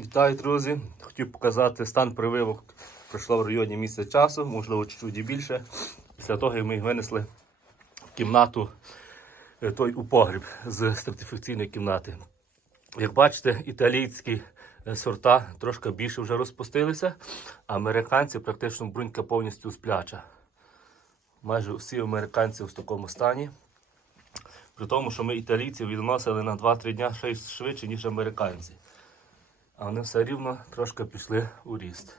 Вітаю, друзі! Хотів показати стан прививок. Пройшло в районі місяця часу, можливо, чуть-чуть і більше. Після того, ми їх винесли в кімнату, е, той у погріб з стратифікаційної кімнати. Як бачите, італійські е, сорта трошки більше вже розпустилися, американці практично брунька повністю спляча. Майже всі американці в такому стані. При тому, що ми італійців відносили на 2-3 дня швидше, ніж американці. А вони все рівно трошки пішли у ріст.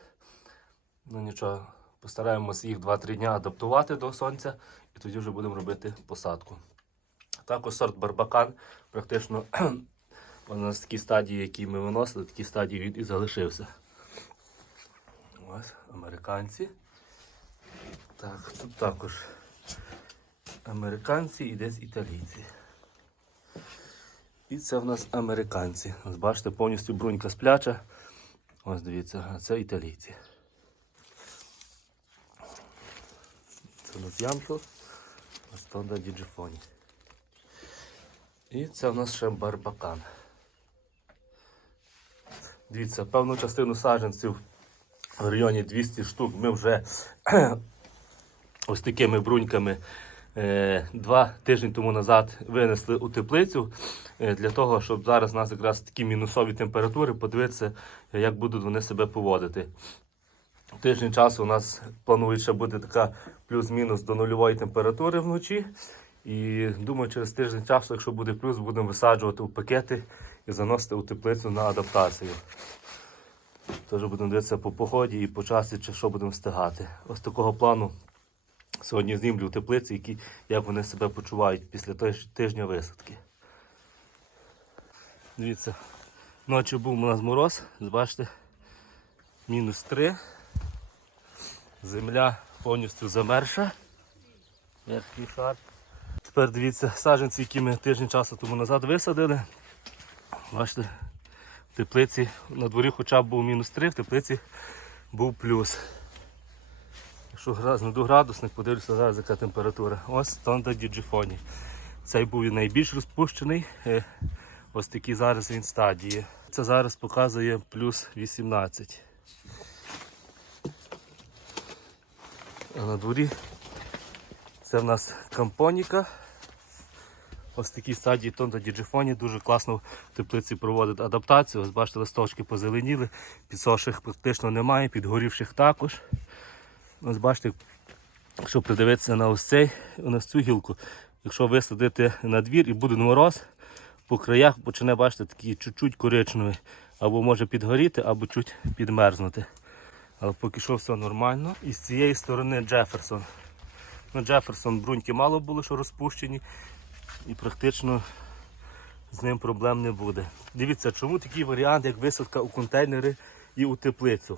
Ну нічого, постараємося їх 2-3 дня адаптувати до сонця і тоді вже будемо робити посадку. Також сорт Барбакан, практично у нас такі стадії, які ми виносили, такі стадії він і залишився. Ось американці. Так, тут також американці і десь італійці. І це в нас американці. Ось бачите, повністю брунька спляча. Ось дивіться, а це італійці. Це у нас ямфіл, Астонда Діджифоні. І це в нас ще барбакан. Дивіться, певну частину саджанців в районі 200 штук ми вже ось такими бруньками два тижні тому назад винесли у теплицю е, для того, щоб зараз у нас якраз такі мінусові температури, подивитися, як будуть вони себе поводити. Тиждень часу у нас планують ще бути така плюс-мінус до нульової температури вночі. І думаю, через тиждень часу, якщо буде плюс, будемо висаджувати у пакети і заносити у теплицю на адаптацію. Тож будемо дивитися по погоді і по часі, чи що будемо встигати. Ось такого плану сьогодні знімлю теплиці, які, як вони себе почувають після тижня висадки. Дивіться, ночі був у нас мороз, бачите, мінус 3. Земля повністю замерша. Верхній шар. Тепер дивіться, саджанці, які ми тиждень часу тому назад висадили. Бачите, в теплиці на дворі хоча б був мінус 3, в теплиці був плюс. Якщо гра- знайду градусник, подивлюся зараз, яка температура. Ось Тонда Діджифоні. Цей був і найбільш розпущений. е, Ось такі зараз він стадії. Це зараз показує плюс 18. А на дворі це в нас кампоніка. Ось такі стадії тонда діджифоні дуже класно в теплиці проводить адаптацію. Ось бачите, листочки позеленіли, підсохших практично немає, підгорівших також. Ось бачите, якщо придивитися на ось цей, на цю гілку, якщо висадити на двір і буде мороз, по краях почне бачите, такий чуть-чуть коричневий. Або може підгоріти, або чуть підмерзнути. Але поки що все нормально. І з цієї сторони Джеферсон. Ну, Джеферсон бруньки мало було, що розпущені, і практично з ним проблем не буде. Дивіться, чому такий варіант, як висадка у контейнери і у теплицю.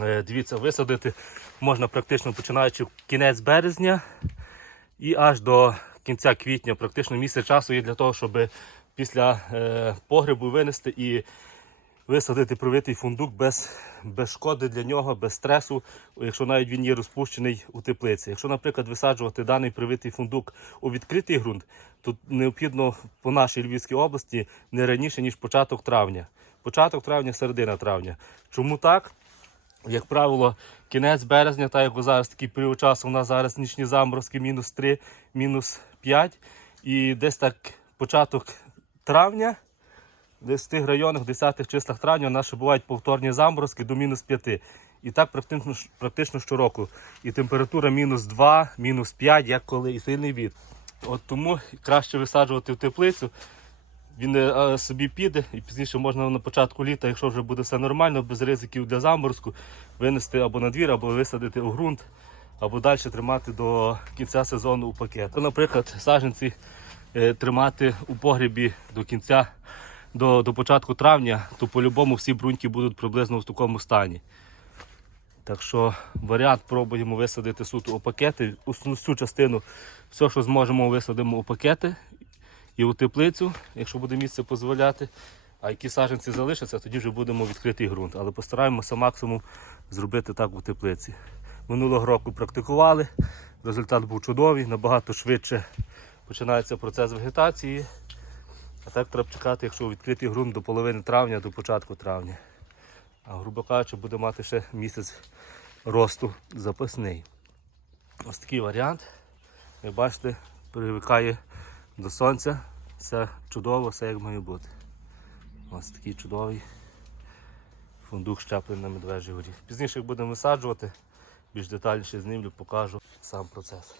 Е, Дивіться, висадити можна практично починаючи кінець березня і аж до кінця квітня. Практично місяць часу є для того, щоб після е, погребу винести і висадити привитий фундук без, без шкоди для нього, без стресу, якщо навіть він є розпущений у теплиці. Якщо, наприклад, висаджувати даний привитий фундук у відкритий ґрунт, то необхідно по нашій Львівській області не раніше, ніж початок травня. Початок травня, середина травня. Чому так? Як правило, кінець березня, так як зараз такий період часу, у нас зараз нічні заморозки мінус 3, мінус 5. І десь так початок травня, десь в тих районах, в 10 числах травня, у нас ще бувають повторні заморозки до мінус 5. І так практично, практично щороку. І температура мінус 2, мінус 5, як коли, і сильний вітер. От тому краще висаджувати в теплицю. Він е, собі піде і пізніше можна на початку літа, якщо вже буде все нормально, без ризиків для заморозку, винести або на двір, або висадити у ґрунт, або далі тримати до кінця сезону у пакет. Наприклад, саджанці е, тримати у погрібі до кінця, до, до початку травня, то по-любому всі бруньки будуть приблизно в такому стані. Так що варіант пробуємо висадити суто у пакети. Усну всю частину, все, що зможемо, висадимо у пакети і у теплицю, якщо буде місце дозволяти. А які саджанці залишаться, тоді вже будемо відкритий ґрунт. Але постараємося максимум зробити так у теплиці. Минулого року практикували, результат був чудовий, набагато швидше починається процес вегетації. А так треба чекати, якщо відкритий ґрунт до половини травня, до початку травня. А грубо кажучи, буде мати ще місяць росту запасний. Ось такий варіант. Як бачите, привикає до сонця. Все чудово, все як має бути. Ось такий чудовий фундук щеплений на медвежі горі. Пізніше, як будемо висаджувати, більш детальніше знімлю, покажу сам процес.